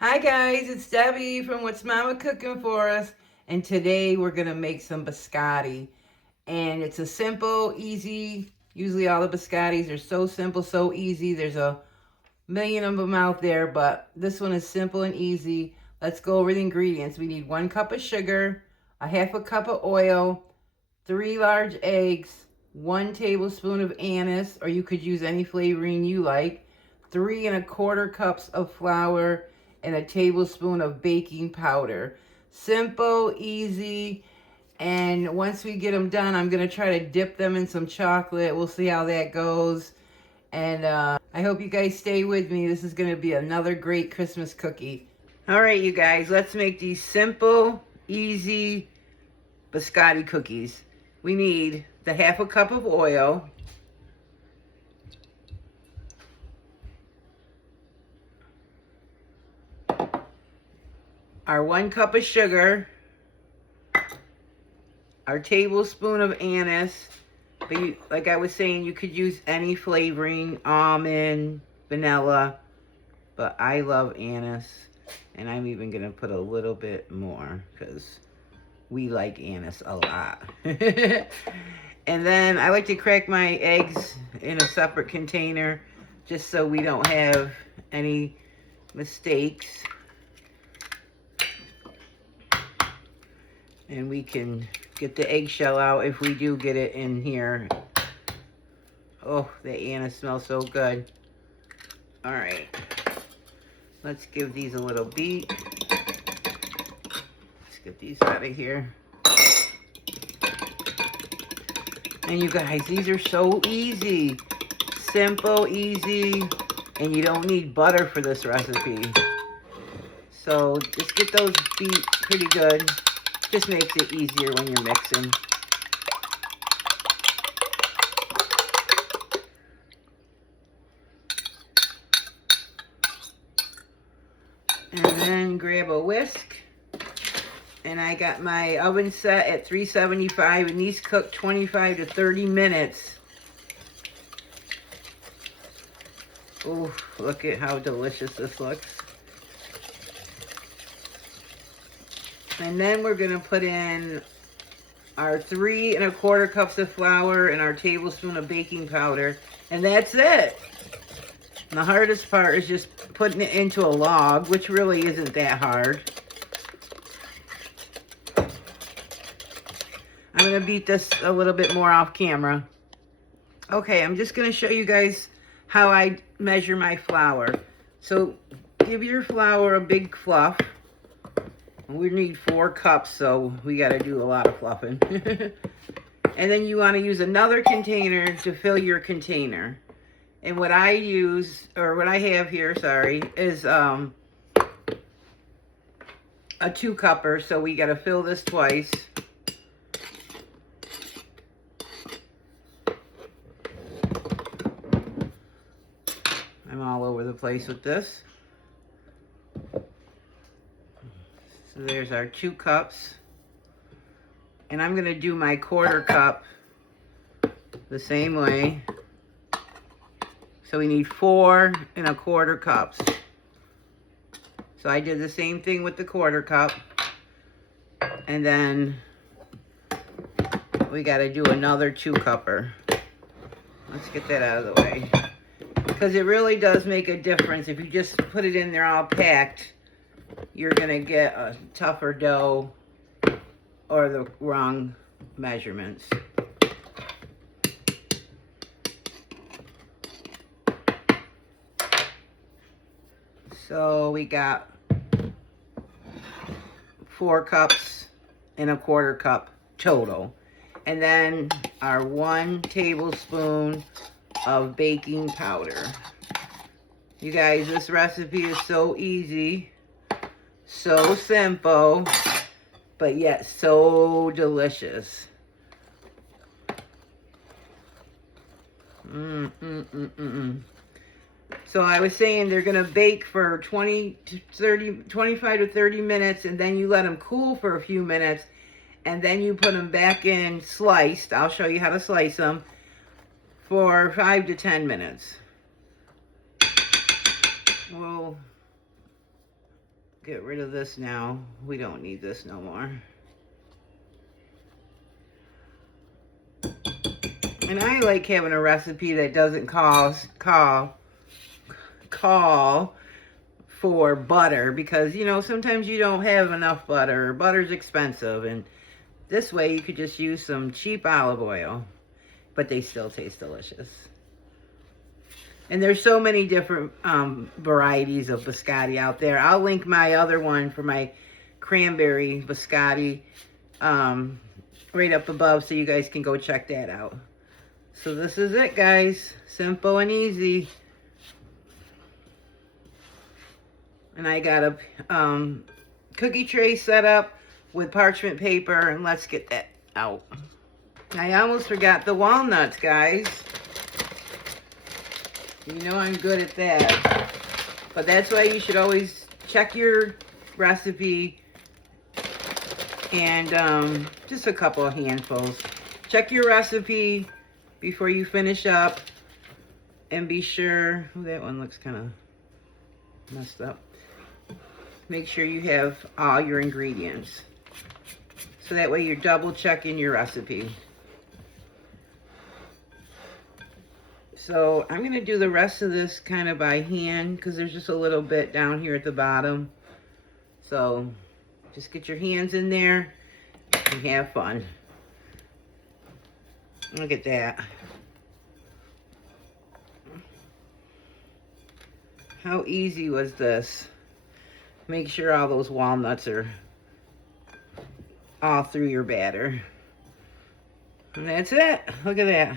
Hi guys, it's Debbie from What's Mama Cooking For Us, and today we're gonna make some biscotti. And it's a simple, easy, usually all the biscottis are so simple, so easy. There's a million of them out there, but this one is simple and easy. Let's go over the ingredients. We need 1 cup of sugar, a half a cup of oil, 3 large eggs, 1 tablespoon of anise, or you could use any flavoring you like, 3¼ cups of flour, and a tablespoon of baking powder. Simple, easy, and once we get them done, I'm going to try to dip them in some chocolate. We'll see how that goes. And I hope you guys stay with me. This is going to be another great Christmas cookie. All right, you guys, let's make these simple, easy biscotti cookies. We need the half a cup of oil, our 1 cup of sugar, our tablespoon of anise. But like I was saying, you could use any flavoring, almond, vanilla, but I love anise, and I'm even gonna put a little bit more because we like anise a lot. And then I like to crack my eggs in a separate container just so we don't have any mistakes. And we can get the eggshell out if we do get it in here. Oh, the anise smells so good. All right, let's give these a little beat. Let's get these out of here. And you guys, these are so easy. Simple, easy, and you don't need butter for this recipe. So just get those beat pretty good. Just makes it easier when you're mixing. And then grab a whisk. And I got my oven set at 375, and these cook 25 to 30 minutes. Oh, look at how delicious this looks. And then we're gonna put in our 3¼ cups of flour and our tablespoon of baking powder. And that's it. And the hardest part is just putting it into a log, which really isn't that hard. I'm gonna beat this a little bit more off camera. Okay, I'm just gonna show you guys how I measure my flour. So give your flour a big fluff. We need 4 cups, so we got to do a lot of fluffing. And then you want to use another container to fill your container. And what I use, or what I have here, sorry, is a 2-cupper. So we got to fill this twice. I'm all over the place with this. So there's our 2 cups. And I'm going to do my 1/4 cup the same way. So we need 4¼ cups. So I did the same thing with the 1/4 cup. And then we got to do another 2-cupper. Let's get that out of the way. Because it really does make a difference. If you just put it in there all packed, you're going to get a tougher dough or the wrong measurements. So we got 4 cups and 1/4 cup total. And then our 1 tablespoon of baking powder. You guys, this recipe is so easy, so simple, but yet so delicious. So I was saying they're going to bake for 25 to 30 minutes, and then you let them cool for a few minutes, and then you put them back in sliced. I'll show you how to slice them for 5 to 10 minutes. We'll get rid of this now. We don't need this no more. And I like having a recipe that doesn't call for butter, because, you know, sometimes you don't have enough butter. Butter's expensive, and this way you could just use some cheap olive oil, but they still taste delicious. And there's so many different varieties of biscotti out there. I'll link my other one for my cranberry biscotti right up above, so you guys can go check that out. So this is it, guys. Simple and easy. And I got a cookie tray set up with parchment paper, and let's get that out. I almost forgot the walnuts, guys. You know I'm good at that. But that's why you should always check your recipe, and just a couple of handfuls. Check your recipe before you finish up, and be sure, oh, that one looks kind of messed up. Make sure you have all your ingredients, so that way you're double checking your recipe. So I'm gonna do the rest of this kind of by hand, because there's just a little bit down here at the bottom. So just get your hands in there and have fun. Look at that. How easy was this? Make sure all those walnuts are all through your batter. And that's it. Look at that.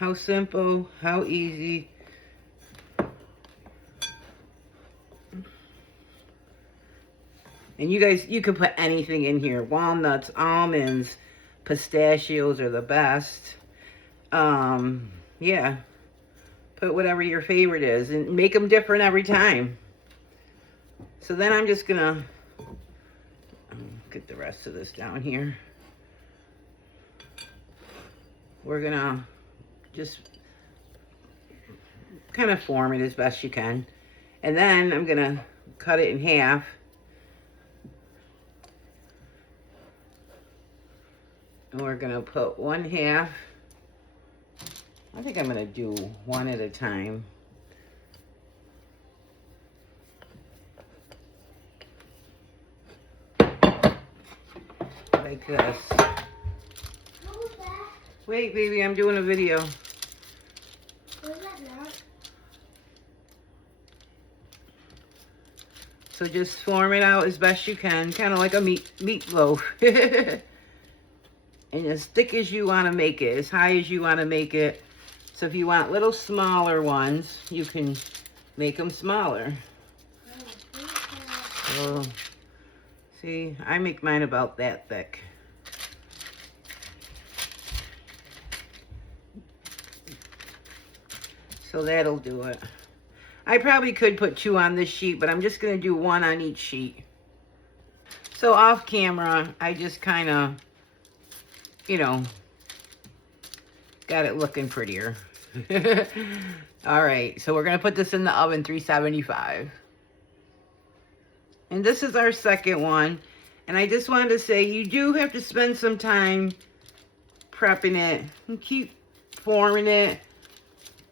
How simple, how easy. And you guys, you can put anything in here. Walnuts, almonds, pistachios are the best. Yeah. Put whatever your favorite is, and make them different every time. So then I'm just gonna get the rest of this down here. We're gonna just kind of form it as best you can. And then I'm gonna cut it in half. And we're gonna put one half. I think I'm gonna do one at a time. Like this. Wait, baby, I'm doing a video. So just form it out as best you can, kind of like a meatloaf. And as thick as you want to make it, as high as you want to make it. So if you want little smaller ones, you can make them smaller. So, see, I make mine about that thick. So that'll do it. I probably could put 2 on this sheet, but I'm just going to do 1 on each sheet. So off camera, I just kind of, you know, got it looking prettier. All right, so we're going to put this in the oven, 375. And this is our second one. And I just wanted to say, you do have to spend some time prepping it. And keep forming it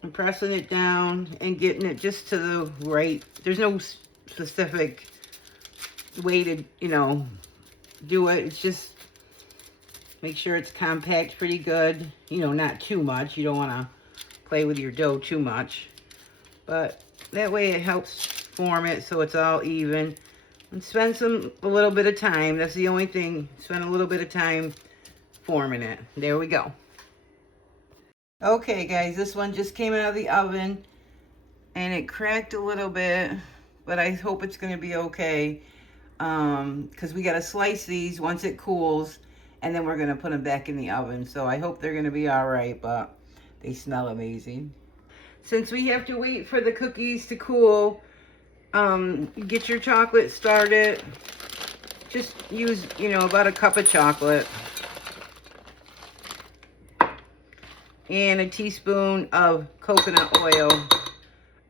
and pressing it down and getting it just to the right. There's no specific way to, you know, do it. It's just make sure it's compact pretty good. You know, not too much. You don't want to play with your dough too much. But that way it helps form it so it's all even. And spend a little bit of time. That's the only thing. Spend a little bit of time forming it. There we go. Okay, guys, this one just came out of the oven, and it cracked a little bit, but I hope it's going to be okay, because we got to slice these once it cools, and then we're going to put them back in the oven. So I hope they're going to be all right, but they smell amazing. Since we have to wait for the cookies to cool, get your chocolate started. Just use, you know, about a cup of chocolate. And a teaspoon of coconut oil,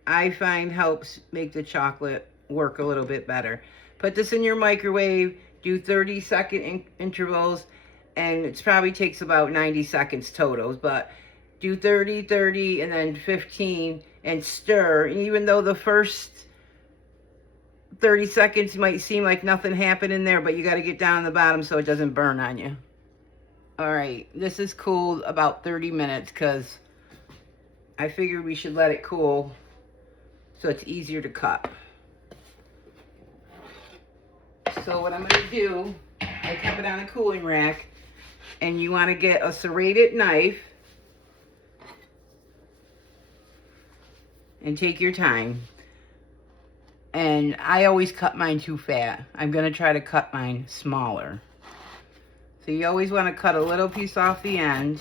I find helps make the chocolate work a little bit better. Put this in your microwave, do 30-second intervals, and it probably takes about 90 seconds total, but do 30, 30, and then 15, and stir. And even though the first 30 seconds might seem like nothing happened in there, but you got to get down the bottom so it doesn't burn on you. All right, this is cooled about 30 minutes because I figured we should let it cool so it's easier to cut. So what I'm going to do, I kept it on a cooling rack, and you want to get a serrated knife and take your time. And I always cut mine too fat. I'm going to try to cut mine smaller. So you always want to cut a little piece off the end.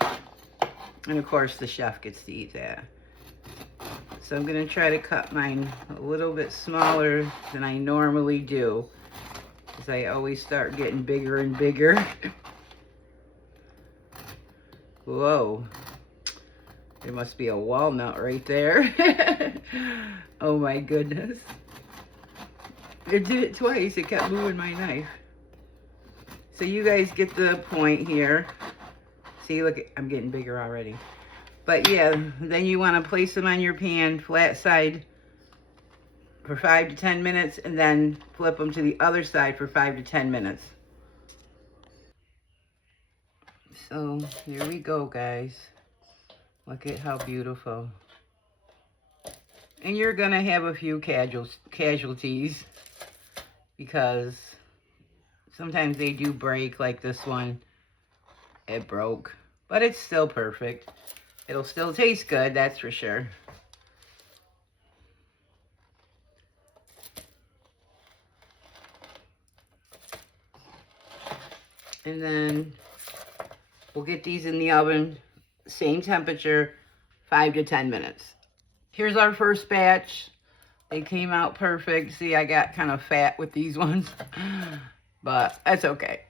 And of course the chef gets to eat that. So I'm going to try to cut mine a little bit smaller than I normally do, because I always start getting bigger and bigger. Whoa. There must be a walnut right there. Oh my goodness. It did it twice. It kept moving my knife. So you guys get the point here. See, look, I'm getting bigger already. But yeah, then you want to place them on your pan, flat side, for 5 to 10 minutes, and then flip them to the other side for 5 to 10 minutes. So here we go, guys. Look at how beautiful. And you're going to have a few casualties because sometimes they do break, like this one. It broke, but it's still perfect. It'll still taste good, that's for sure. And then we'll get these in the oven, same temperature, 5 to 10 minutes. Here's our first batch. They came out perfect. See, I got kind of fat with these ones, but that's okay.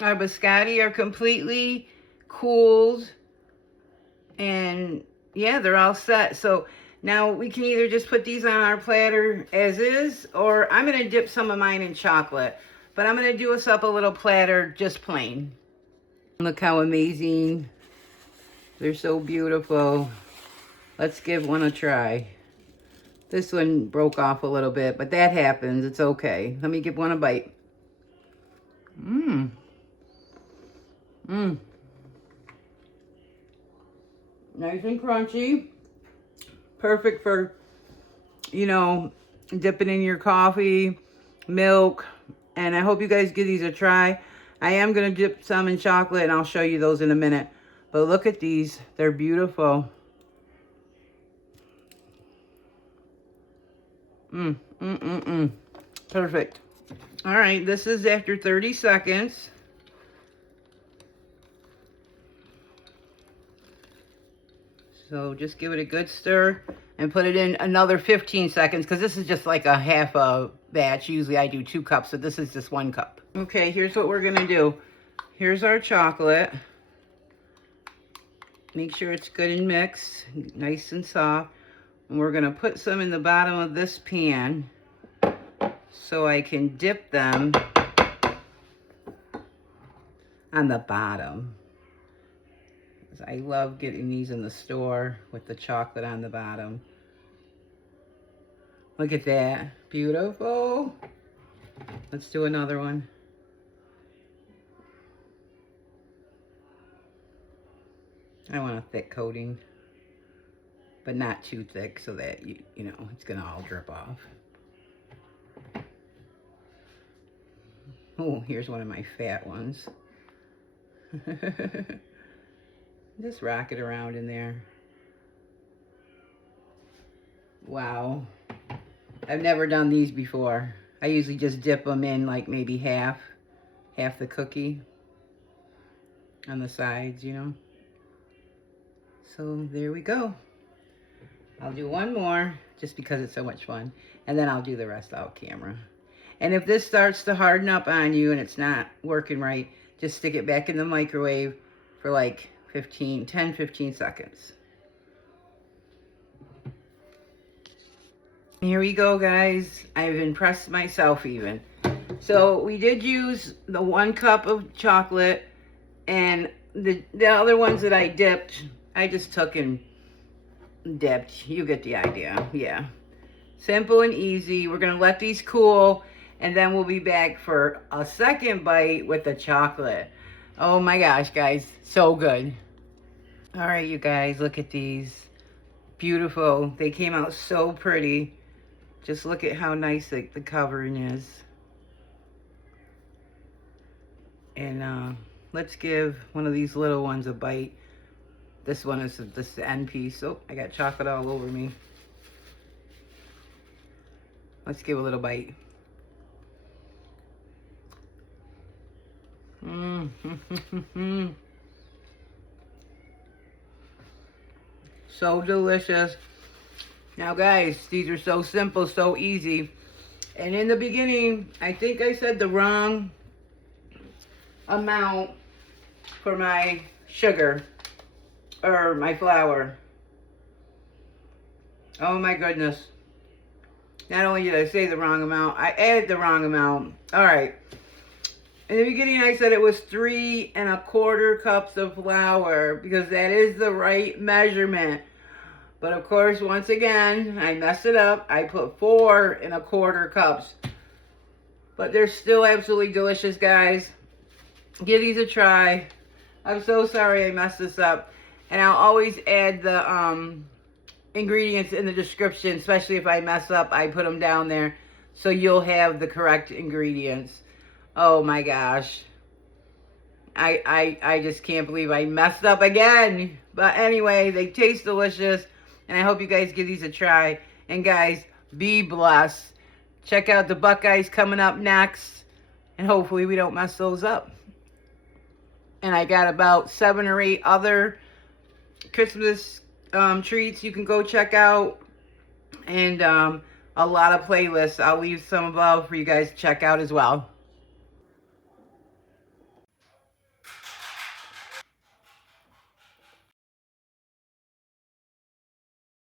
Our biscotti are completely cooled. And yeah, they're all set. So now we can either just put these on our platter as is, or I'm going to dip some of mine in chocolate. But I'm going to do us up a little platter just plain. Look how amazing. They're so beautiful. Let's give one a try. This one broke off a little bit, but that happens. It's okay. Let me give one a bite. Mmm. Mmm. Nice and crunchy. Perfect for, you know, dipping in your coffee, milk. And I hope you guys give these a try. I am going to dip some in chocolate, and I'll show you those in a minute. But look at these. They're beautiful. Perfect. All right, this is after 30 seconds. So just give it a good stir and put it in another 15 seconds because this is just like a half a batch. Usually I do 2 cups, so this is just 1 cup. Okay, here's what we're gonna do. Here's our chocolate. Make sure it's good and mixed, nice and soft. And we're gonna put some in the bottom of this pan so I can dip them on the bottom. I love getting these in the store with the chocolate on the bottom. Look at that. Beautiful. Let's do another one. I want a thick coating, but not too thick so that, you know, it's going to all drip off. Oh, here's one of my fat ones. Just rock it around in there. Wow. I've never done these before. I usually just dip them in like maybe half the cookie on the sides, you know. So there we go. I'll do one more just because it's so much fun. And then I'll do the rest off camera. And if this starts to harden up on you and it's not working right, just stick it back in the microwave for like 10-15 seconds. Here we go, guys. I've impressed myself even. So we did use the 1 cup of chocolate, and the other ones that I dipped, I just took and dipped. You get the idea. Yeah. Simple and easy. We're going to let these cool, and then we'll be back for a second bite with the chocolate. Oh my gosh, guys. So good. All right, you guys, look at these. Beautiful. They came out so pretty. Just look at how nice the covering is. And let's give one of these little ones a bite. This one is the end piece. Oh, I got chocolate all over me. Let's give a little bite. So delicious. Now guys, these are so simple, so easy. And in the beginning, I think I said the wrong amount for my sugar or my flour. Oh my goodness. Not only did I say the wrong amount, I added the wrong amount. All right. In the beginning, I said it was 3 1/4 cups of flour because that is the right measurement. But of course, once again, I messed it up. I put 4 1/4 cups. But they're still absolutely delicious, guys. Give these a try. I'm so sorry I messed this up. And I'll always add the ingredients in the description, especially if I mess up, I put them down there. So you'll have the correct ingredients. Oh my gosh. I just can't believe I messed up again. But anyway, they taste delicious. And I hope you guys give these a try. And guys, be blessed. Check out the Buckeyes coming up next. And hopefully we don't mess those up. And I got about 7 or 8 other Christmas treats you can go check out. And a lot of playlists. I'll leave some above for you guys to check out as well.